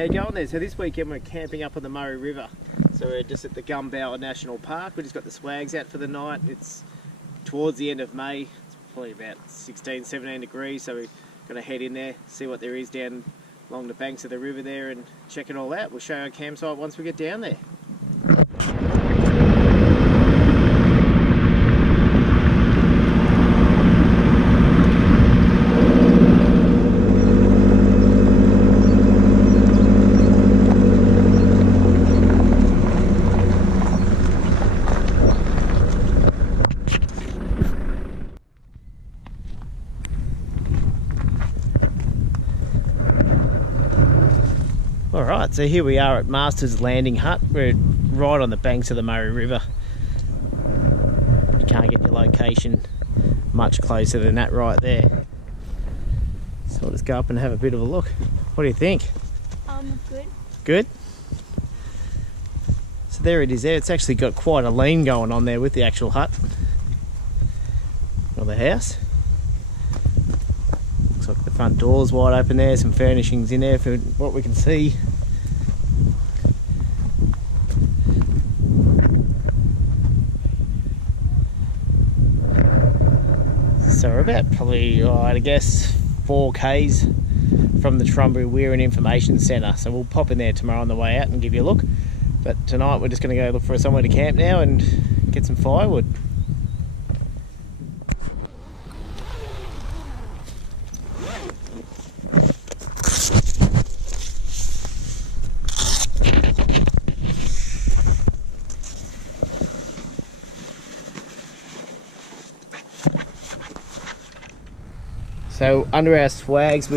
How you going there? So this weekend we're camping up on the Murray River. So we're just at the Gumbower National Park. We just got the swags out for the night. It's towards the end of May. It's probably about 16, 17 degrees. So we're going to head in there, see what there is down along the banks of the river there and check it all out. We'll show you our campsite once we get down there. Alright, so here we are at Master's Landing Hut. We're right on the banks of the Murray River. You can't get your location much closer than that right there. So we'll just go up and have a bit of a look. What do you think? Good. Good? So there it is there. It's actually got quite a lean going on there with the actual hut. Or the house. Looks like the front door's wide open there, some furnishings in there for what we can see. So we're about probably, I guess, 4 k's from the Torrumbarry Weir and Information Centre. So we'll pop in there tomorrow on the way out and give you a look. But tonight we're just going to go look for somewhere to camp now and get some firewood. So under our swags,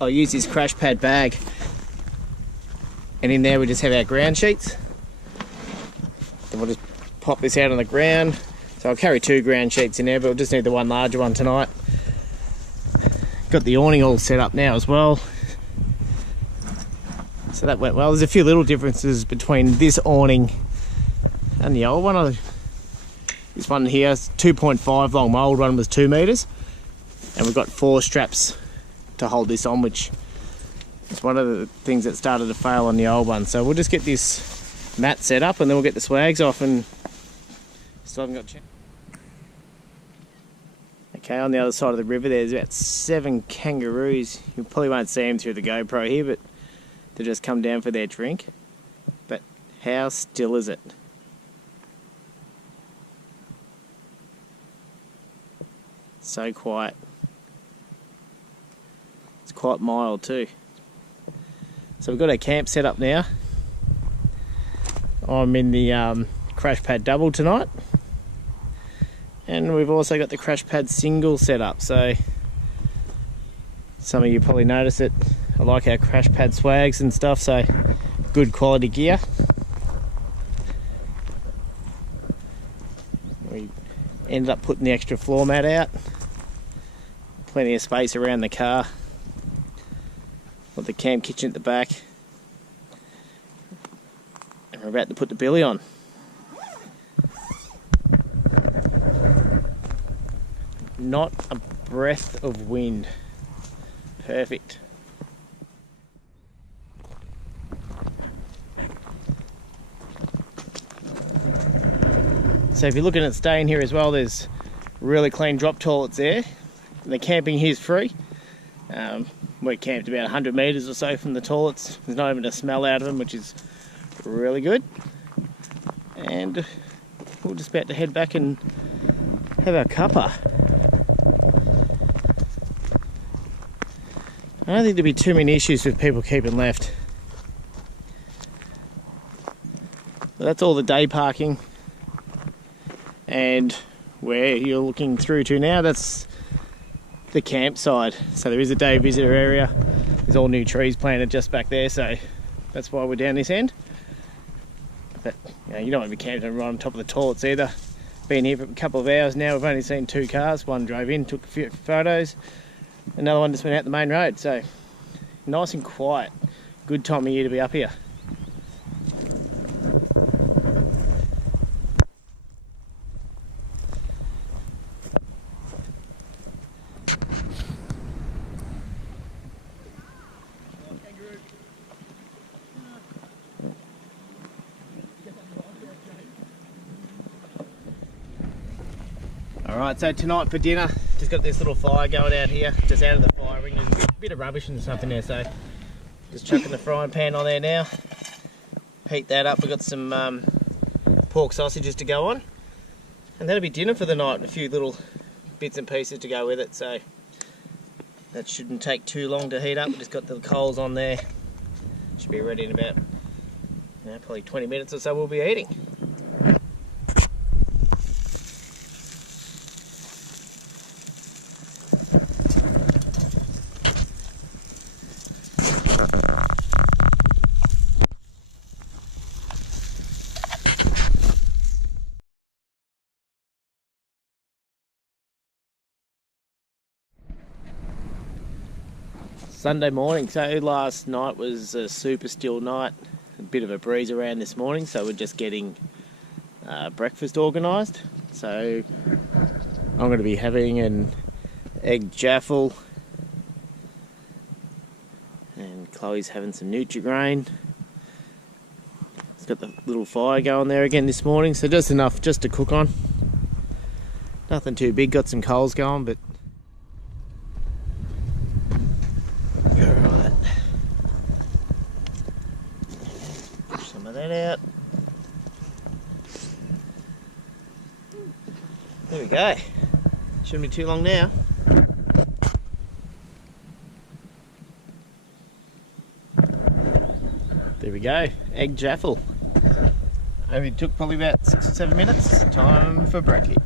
I'll use this crash pad bag, and in there we just have our ground sheets. Then we'll just pop this out on the ground. So I'll carry 2 ground sheets in there, but we'll just need the one larger one tonight. Got the awning all set up now as well. So that went well. There's a few little differences between this awning and the old one. This one here is 2.5 long. My old one was 2 metres. And we've got 4 straps to hold this on, which is one of the things that started to fail on the old one. So we'll just get this mat set up and then we'll get the swags off, and still haven't got Okay, on the other side of the river there's about 7 kangaroos. You probably won't see them through the GoPro here, but they just come down for their drink. But how still is it? So quiet. It's quite mild too. So we've got our camp set up now. I'm in the crash pad double tonight, and we've also got the crash pad single set up. So some of you probably noticed it. I like our crash pad swags and stuff, so good quality gear. We ended up putting the extra floor mat out. Plenty of space around the car. Got the camp kitchen at the back. And we're about to put the billy on. Not a breath of wind. Perfect. So if you're looking at staying here as well, there's really clean drop toilets there. The camping here is free. We're camped about 100 metres or so from the toilets. There's not even a smell out of them, which is really good. And we're just about to head back and have our cuppa. I don't think there'll be too many issues with people keeping left. But that's all the day parking. And where you're looking through to now, that's the campsite. So there is a day visitor area. There's all new trees planted just back there, so that's why we're down this end. But you don't want to be camping right on top of the toilets either. Been here for a couple of hours now. We've only seen 2 cars. One drove in, took a few photos. Another one just went out the main road. So nice and quiet. Good time of year to be up here. Alright, so tonight for dinner, just got this little fire going out here, just out of the fire ring. There's a bit of rubbish and something there, so just chucking the frying pan on there now. Heat that up. We've got some pork sausages to go on. And that'll be dinner for the night, and a few little bits and pieces to go with it, so that shouldn't take too long to heat up. We've just got the coals on there. Should be ready in about, probably 20 minutes or so we'll be eating. Sunday morning, so last night was a super still night, a bit of a breeze around this morning, so we're just getting breakfast organised. So I'm going to be having an egg jaffle, and Chloe's having some Nutri-Grain. It's got the little fire going there again this morning, so just enough just to cook on. Nothing too big, got some coals going, but alright. Push some of that out. There we go. Shouldn't be too long now. There we go, egg jaffle. Only took probably about 6 or 7 minutes. Time for brekkie.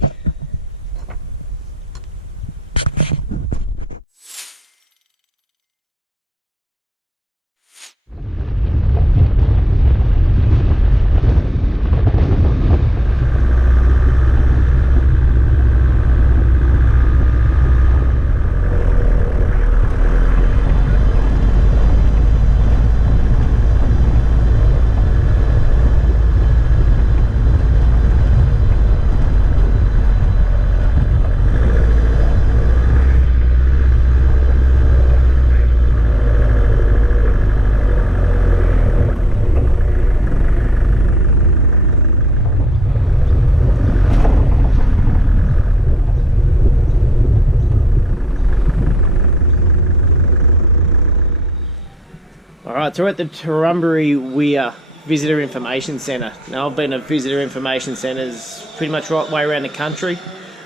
Alright, so we're at the Torrumbarry Weir Visitor Information Centre. Now I've been at visitor information centres pretty much right way around the country.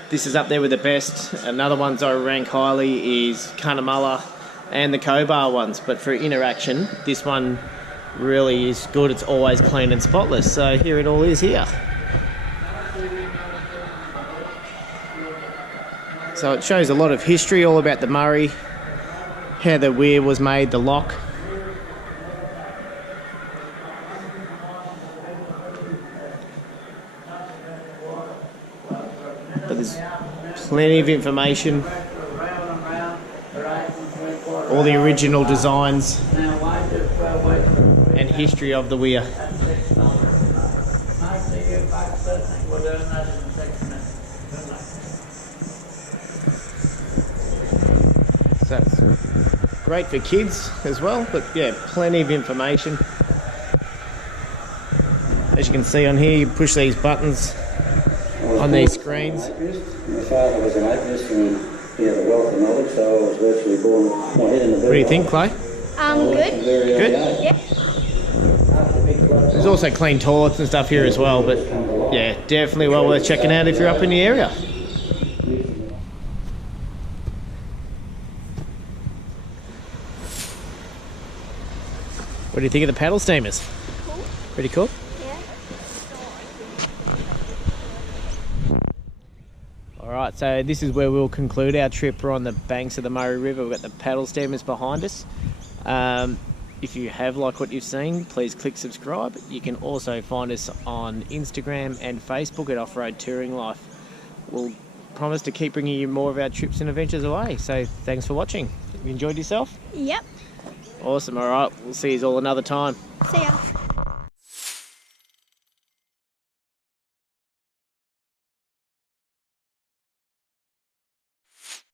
This is up there with the best. Another ones I rank highly is Cunnamulla and the Cobar ones, but for interaction, this one really is good. It's always clean and spotless, so here it all is here. So it shows a lot of history, all about the Murray, how the weir was made, the lock. But there's plenty of information, all the original designs and history of the weir. So it's great for kids as well, but yeah, plenty of information. As you can see on here, you push these buttons on these screens. My father was an atheist and he had a wealth of knowledge, so I was virtually born with my head in the What do you think, Clay? Good. Good? Yeah. There's also clean toilets and stuff here as well, but yeah, definitely well worth checking out if you're up in the area. What do you think of the paddle steamers? Cool. Pretty cool? Yeah. Alright, so this is where we'll conclude our trip. We're on the banks of the Murray River. We've got the paddle steamers behind us. If you have liked what you've seen, please click subscribe. You can also find us on Instagram and Facebook at Off-Road Touring Life. We'll promise to keep bringing you more of our trips and adventures away. So thanks for watching. You enjoyed yourself? Yep. Awesome. Alright, we'll see you all another time. See ya.